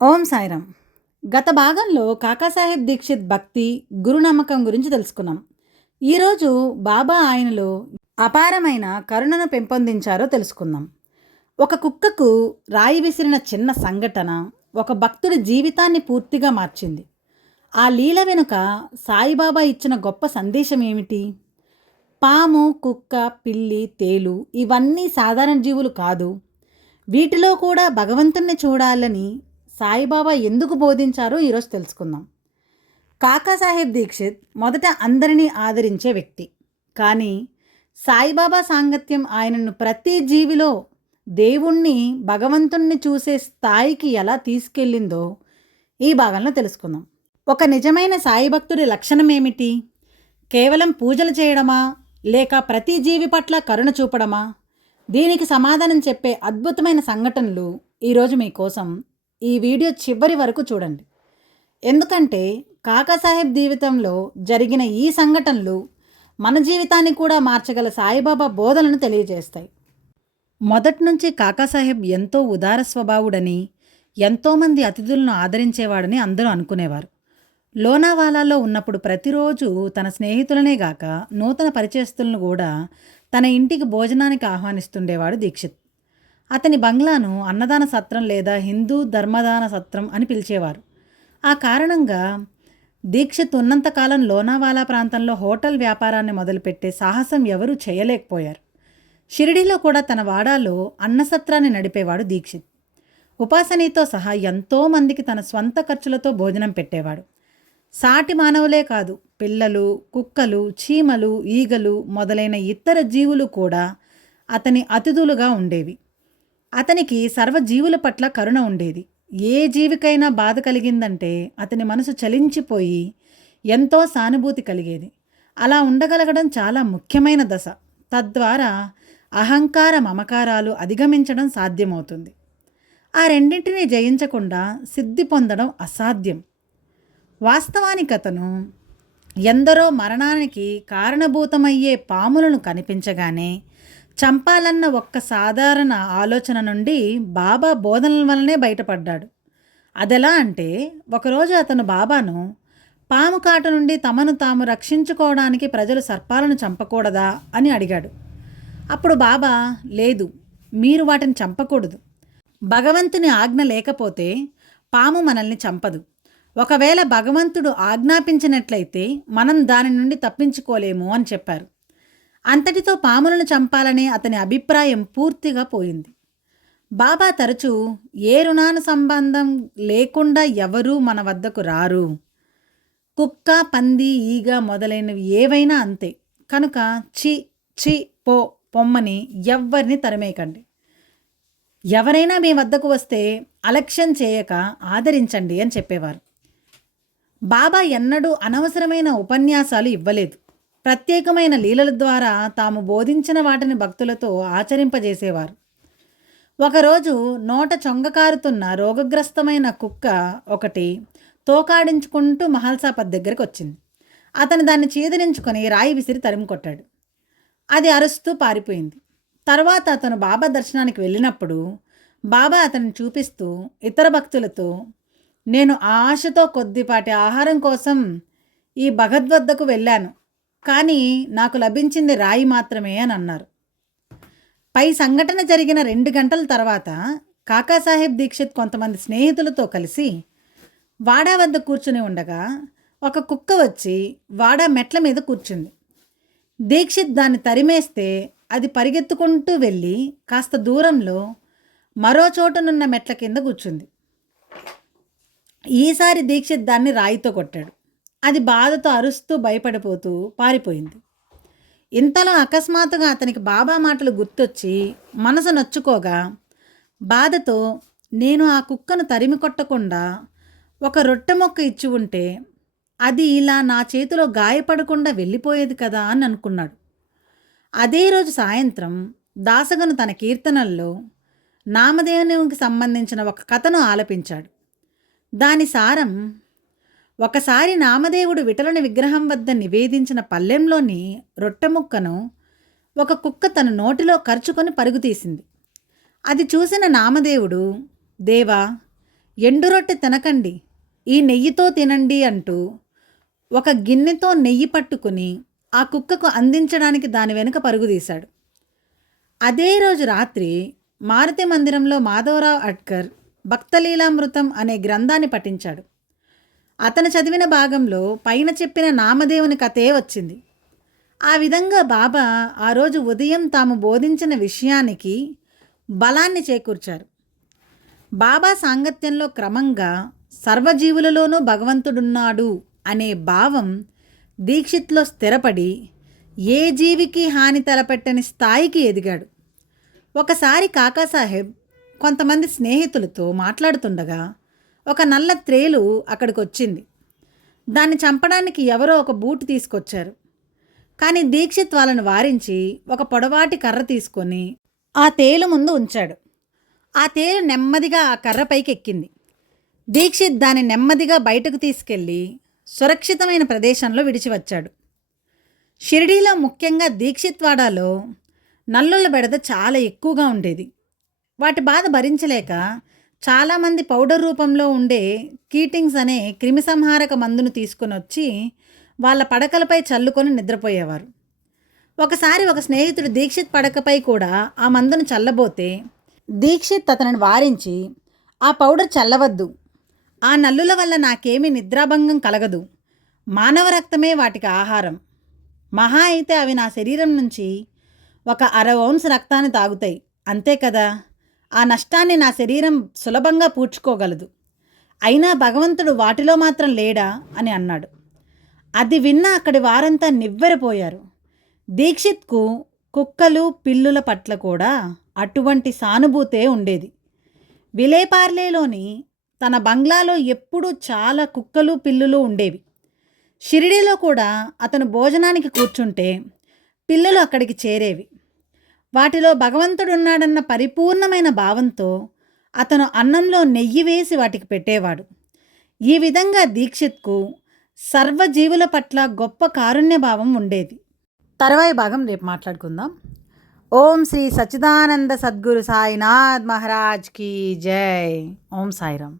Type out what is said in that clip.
ఓం సాయిరామ్. గత భాగంలో కాకాసాహెబ్ దీక్షిత్ భక్తి, గురు నమ్మకం గురించి తెలుసుకున్నాం. ఈరోజు బాబా ఆయనలో అపారమైన కరుణను పెంపొందించారో తెలుసుకుందాం. ఒక కుక్కకు రాయి విసిరిన చిన్న సంఘటన ఒక భక్తుడి జీవితాన్ని పూర్తిగా మార్చింది. ఆ లీల వెనుక సాయిబాబా ఇచ్చిన గొప్ప సందేశం ఏమిటి? పాము, కుక్క, పిల్లి, తేలు ఇవన్నీ సాధారణ జీవులు కాదు. వీటిలో కూడా భగవంతుణ్ణి చూడాలని సాయిబాబా ఎందుకు బోధించారో ఈరోజు తెలుసుకుందాం. కాకాసాహెబ్ దీక్షిత్ మొదట అందరినీ ఆదరించే వ్యక్తి. కానీ సాయిబాబా సాంగత్యం ఆయనను ప్రతి జీవిలో దేవుణ్ణి, భగవంతుణ్ణి చూసే స్థాయికి ఎలా తీసుకెళ్ళిందో ఈ భాగంలో తెలుసుకుందాం. ఒక నిజమైన సాయి భక్తుడి లక్షణం ఏమిటి? కేవలం పూజలు చేయడమా, లేక ప్రతి జీవి పట్ల కరుణ చూపడమా? దీనికి సమాధానం చెప్పే అద్భుతమైన సంఘటనలు ఈరోజు మీకోసం ఈ వీడియో చివరి వరకు చూడండి. ఎందుకంటే కాకాసాహెబ్ జీవితంలో జరిగిన ఈ సంఘటనలు మన జీవితాన్ని కూడా మార్చగల సాయిబాబా బోధనను తెలియజేస్తాయి. మొదటి నుంచి కాకాసాహెబ్ ఎంతో ఉదార స్వభావుడని, ఎంతోమంది అతిథులను ఆదరించేవాడని అందరూ అనుకునేవారు. లోనావాలాలో ఉన్నప్పుడు ప్రతిరోజు తన స్నేహితులనే గాక నూతన పరిచయస్తులను కూడా తన ఇంటికి భోజనానికి ఆహ్వానిస్తుండేవాడు దీక్షిత్. అతని బంగ్లాను అన్నదాన సత్రం లేదా హిందూ ధర్మదాన సత్రం అని పిలిచేవారు. ఆ కారణంగా దీక్షిత్ ఉన్నంతకాలం లోనావాలా ప్రాంతంలో హోటల్ వ్యాపారాన్ని మొదలుపెట్టే సాహసం ఎవరూ చేయలేకపోయారు. షిరిడీలో కూడా తన వాడాలో అన్నసత్రాన్ని నడిపేవాడు దీక్షిత్. ఉపాసనీతో సహా ఎంతోమందికి తన స్వంత ఖర్చులతో భోజనం పెట్టేవాడు. సాటి మానవులే కాదు, పిల్లలు, కుక్కలు, చీమలు, ఈగలు మొదలైన ఇతర జీవులు కూడా అతని అతిథులుగా ఉండేవి. అతనికి సర్వజీవుల పట్ల కరుణ ఉండేది. ఏ జీవికైనా బాధ కలిగిందంటే అతని మనసు చలించిపోయి ఎంతో సానుభూతి కలిగేది. అలా ఉండగలగడం చాలా ముఖ్యమైన దశ. తద్వారా అహంకార, మమకారాలు అధిగమించడం సాధ్యమవుతుంది. ఆ రెండింటినీ జయించకుండా సిద్ధి పొందడం అసాధ్యం. వాస్తవానికి అతను ఎందరో మరణానికి కారణభూతమయ్యే పాములను కనిపించగానే చంపాలన్న ఒక్క సాధారణ ఆలోచన నుండి బాబా బోధనల వల్లనే బయటపడ్డాడు. అదెలా అంటే, ఒకరోజు అతను బాబాను పాము కాటు నుండి తమను తాము రక్షించుకోవడానికి ప్రజలు సర్పాలను చంపకూడదా అని అడిగాడు. అప్పుడు బాబా, లేదు, మీరు వాటిని చంపకూడదు. భగవంతుని ఆజ్ఞ లేకపోతే పాము మనల్ని చంపదు. ఒకవేళ భగవంతుడు ఆజ్ఞాపించినట్లయితే మనం దాని నుండి తప్పించుకోలేము అని చెప్పారు. అంతటితో పాములను చంపాలనే అతని అభిప్రాయం పూర్తిగా పోయింది. బాబా తరచూ ఏ రుణాను సంబంధం లేకుండా ఎవరూ మన వద్దకు రారు. కుక్క, పంది, ఈగ మొదలైనవి ఏవైనా అంతే. కనుక చి చి పో పొమ్మని ఎవ్వరిని తరిమేయకండి. ఎవరైనా మీ వద్దకు వస్తే అలక్ష్యం చేయక ఆదరించండి అని చెప్పేవారు. బాబా ఎన్నడూ అనవసరమైన ఉపన్యాసాలు ఇవ్వలేదు. ప్రత్యేకమైన లీలల ద్వారా తాము బోధించిన వాటిని భక్తులతో ఆచరింపజేసేవారు. ఒకరోజు నోట చొంగకారుతున్న రోగగ్రస్తమైన కుక్క ఒకటి తోకాడించుకుంటూ మహల్సాపత్ దగ్గరికి వచ్చింది. అతను దాన్ని చీదరించుకొని రాయి విసిరి తరిమి కొట్టాడు. అది అరుస్తూ పారిపోయింది. తర్వాత అతను బాబా దర్శనానికి వెళ్ళినప్పుడు బాబా అతన్ని చూపిస్తూ ఇతర భక్తులతో, నేను ఆశతో కొద్దిపాటి ఆహారం కోసం ఈ భగవద్వద్దకు వెళ్ళాను, కానీ నాకు లభించింది రాయి మాత్రమే అని అన్నారు. పై సంఘటన జరిగిన 2 గంటల తర్వాత కాకాసాహెబ్ దీక్షిత్ కొంతమంది స్నేహితులతో కలిసి వాడా వద్ద కూర్చుని ఉండగా ఒక కుక్క వచ్చి వాడా మెట్ల మీద కూర్చుంది. దీక్షిత్ దాన్ని తరిమేస్తే అది పరిగెత్తుకుంటూ వెళ్ళి కాస్త దూరంలో మరో చోటనున్న మెట్ల కింద కూర్చుంది. ఈసారి దీక్షిత్ దాన్ని రాయితో కొట్టాడు. అది బాధతో అరుస్తూ భయపడిపోతూ పారిపోయింది. ఇంతలో అకస్మాత్తుగా అతనికి బాబా మాటలు గుర్తొచ్చి మనసు నొచ్చుకోగా బాధతో, నేను ఆ కుక్కను తరిమి కొట్టకుండా ఒక రొట్టె మొక్క ఇచ్చి ఉంటే అది ఇలా నా చేతిలో గాయపడకుండా వెళ్ళిపోయేది కదా అని అనుకున్నాడు. అదే రోజు సాయంత్రం దాసగను తన కీర్తనల్లో నామదేవునికి సంబంధించిన ఒక కథను ఆలపించాడు. దాని సారం, ఒకసారి నామదేవుడు విఠలుని విగ్రహం వద్ద నివేదించిన పల్లెంలోని రొట్టె ముక్కను ఒక కుక్క తన నోటిలో కరుచుకొని పరుగు తీసింది. అది చూసిన నామదేవుడు, దేవా, ఎండు రొట్టె తినకండి, ఈ నెయ్యితో తినండి అంటూ ఒక గిన్నెతో నెయ్యి పట్టుకుని ఆ కుక్కకు అందించడానికి దాని వెనుక పరుగుదీశాడు. అదే రోజు రాత్రి మారుతి మందిరంలో మాధవరావు అడ్కర్ భక్తలీలామృతం అనే గ్రంథాన్ని పఠించాడు. అతను చదివిన భాగంలో పైన చెప్పిన నామదేవుని కథే వచ్చింది. ఆ విధంగా బాబా ఆ రోజు ఉదయం తాము బోధించిన విషయానికి బలాన్ని చేకూర్చారు. బాబా సాంగత్యంలో క్రమంగా సర్వజీవులలోనూ భగవంతుడున్నాడు అనే భావం దీక్షిత్లో స్థిరపడి ఏ జీవికి హాని తలపెట్టని స్థాయికి ఎదిగాడు. ఒకసారి కాకాసాహెబ్ కొంతమంది స్నేహితులతో మాట్లాడుతుండగా ఒక నల్ల త్రేలు అక్కడికి వచ్చింది. దాన్ని చంపడానికి ఎవరో ఒక బూటు తీసుకొచ్చారు. కానీ దీక్షిత్ వాళ్ళను వారించి ఒక పొడవాటి కర్ర తీసుకొని ఆ తేలు ముందు ఉంచాడు. ఆ తేలు నెమ్మదిగా ఆ కర్రపైకి ఎక్కింది. దీక్షిత్ దాన్ని నెమ్మదిగా బయటకు తీసుకెళ్ళి సురక్షితమైన ప్రదేశంలో విడిచివచ్చాడు. షిరిడీలో ముఖ్యంగా దీక్షిత్వాడాలో నల్లుల బెడద చాలా ఎక్కువగా ఉండేది. వాటి బాధ భరించలేక చాలామంది పౌడర్ రూపంలో ఉండే కీటింగ్స్ అనే క్రిమిసంహారక మందును తీసుకొని వచ్చి వాళ్ళ పడకలపై చల్లుకొని నిద్రపోయేవారు. ఒకసారి ఒక స్నేహితుడు దీక్షిత్ పడకపై కూడా ఆ మందును చల్లబోతే దీక్షిత్ అతనిని వారించి, ఆ పౌడర్ చల్లవద్దు, ఆ నల్లుల వల్ల నాకేమీ నిద్రాభంగం కలగదు, మానవ రక్తమే వాటికి ఆహారం, మహా అయితే అవి నా శరీరం నుంచి 1/2 ఔన్స్ రక్తాన్ని తాగుతాయి, అంతే కదా, ఆ నష్టాన్ని నా శరీరం సులభంగా పూడ్చుకోగలదు, అయినా భగవంతుడు వాటిలో మాత్రం లేడా అని అన్నాడు. అది విన్న అక్కడి వారంతా నివ్వెరపోయారు. దీక్షిత్కు కుక్కలు పిల్లుల పట్ల కూడా అటువంటి సానుభూతే ఉండేది. విలేపార్లేలోని తన బంగ్లాలో ఎప్పుడూ చాలా కుక్కలు పిల్లులు ఉండేవి. షిరిడీలో కూడా అతను భోజనానికి కూర్చుంటే పిల్లులు అక్కడికి చేరేవి. వాటిలో భగవంతుడున్నాడన్న పరిపూర్ణమైన భావంతో అతను అన్నంలో నెయ్యి వేసి వాటికి పెట్టేవాడు. ఈ విధంగా దీక్షిత్కు సర్వజీవుల పట్ల గొప్ప కారుణ్య భావం ఉండేది. తర్వాయి భాగం రేపు మాట్లాడుకుందాం. ఓం శ్రీ సచ్చిదానంద సద్గురు సాయినాథ్ మహారాజ్ కీ జై. ఓం సాయిరామ్.